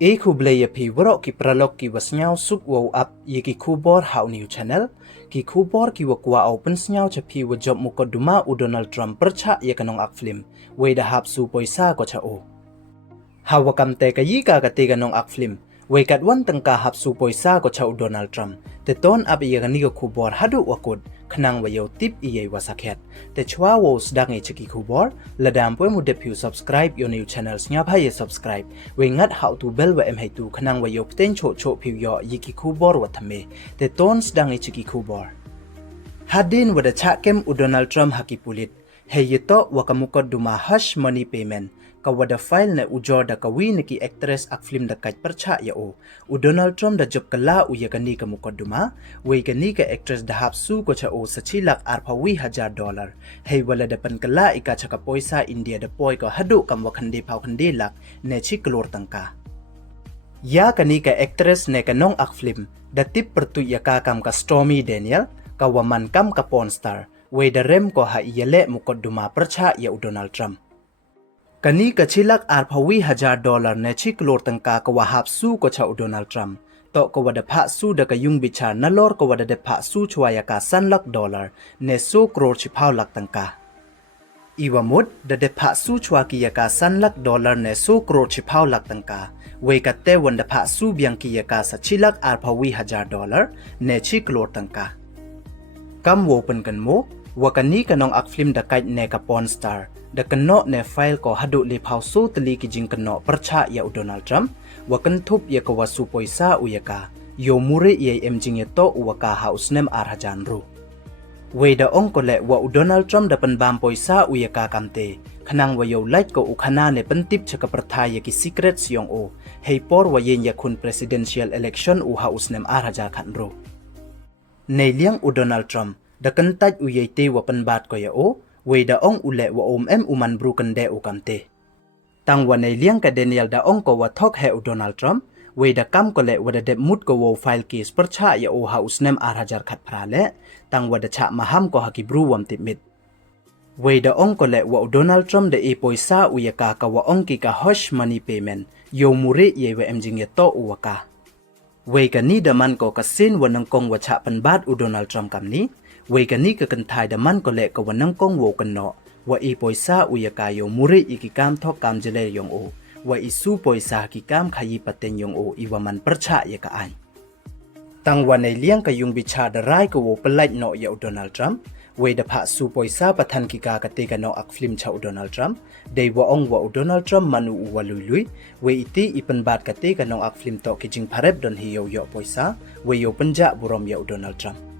Aku beli api warok ki pralog ki wasnyau suk wow up ye ki kubor how new channel ki kubor ki wakwa open snyau chapi wa job mukoduma u Donald Trump percha ye kanong akflim we da hap su poisa ko cha o hawakam te ka yi ka te kanong akflim we kat wan tangka hap su poisa ko cha u Donald Trump te ton ab ye kani ko kubor hadu wakod khnang wa yo tip ye wasakhet te chwa wo sdang e chiki kubor ladam pwe mu depu subscribe yo new channels nya bha ye subscribe we ngat how to bell wa em hai tu khnang wa yo pten cho cho phiu yo yiki kubor wa thame te ton sdang e chiki kubor hadin wa da cha kem u Donald Trump haki pulit he ye to wa kamukod duma hush money payment ka wada file na ujor da kawi niki actress ak film da kaj percha ya o u Donald Trump da job kala u ya kani ka mukadduma we kani ka actress da hap su ko cha o $1,000,000 hey wala da pan kala ika cha ka poisa India da poi ko hadu kam wakhande phau khande lak ne chi klor tangka ya kani ka actress ne ka nong ak film da tip pertu ya ka kam ka Stormy Daniel ka waman kam ka porn star we da rem ko ha yele mukadduma percha ya u Donald Trump kani kachilak $1,000 ne chi klor tangka ka wahap su ko cha u Donald Trump to ko wada pha su da ka yung bichar na lor ko wada de pha su chwaya ka $100 ne so crore chi phau lak tangka iwamut da de pha su chwa ki ya ka $100 ne so crore chi phau lak tangka we ka te wan da pha su byang ki ya ka sa chilak $1,000 ne chi klor tangka kam wo pen kan mo wakani kanong ak film da kai ne ka porn star da kano ne file ko hadu le phau so tali ki jing kano percha ya u Donald Trump wakan thup ya ka wasu poisa u ya ka yo mure ye emjing ye to u ka house nem $1,000 ru we da ong ko le wa u Donald Trump da pan bam poisa u ya ka kamte khanang wa yo like ko u khana ne pantip chaka pertha ye ki secrets yong o hei por wa yen ya khun presidential election u house nem $1,000 ru nei liang u Donald Trump da kan taj u ye te wa pan bat ko ya o we da ong ule wa em uman brukan de u kamte tang wa nei liang ka Daniel da ong ko wa thok he u Donald Trump we da kam ko le wa da de mut ko wo file case percha ya o house nem $1,000 khat phrale tang wa da cha maham ko haki bru wam timit we da ong ko le wa Donald Trump da e poisa u ya ka wa ong ki ka hush money payment yo mure ye wa emjing ye to u ka we ka ni da man ko ka sin wa nang kong wa cha pan bat u Donald Trump kam ni we ka ni ka kan thai da man ko le ka wa nang kong wo kan no wa e poisa u ya ka yo mure i ki kam thok kam jele yong o wa i su poisa ki kam khayi paten yong o i wa man percha ya ka ai tang wa nei liang ka yung bicha da rai ko wo pelait no ya u Donald Trump we da pha su poisa pathan ki ka te ka no ak film cha u Donald Trump dei wa ong wa u Donald Trump manu u wa lui we iti ipan bat ka te ka no ak film to ki jing pharep don hi yo poisa we yo panja burom ya u Donald Trump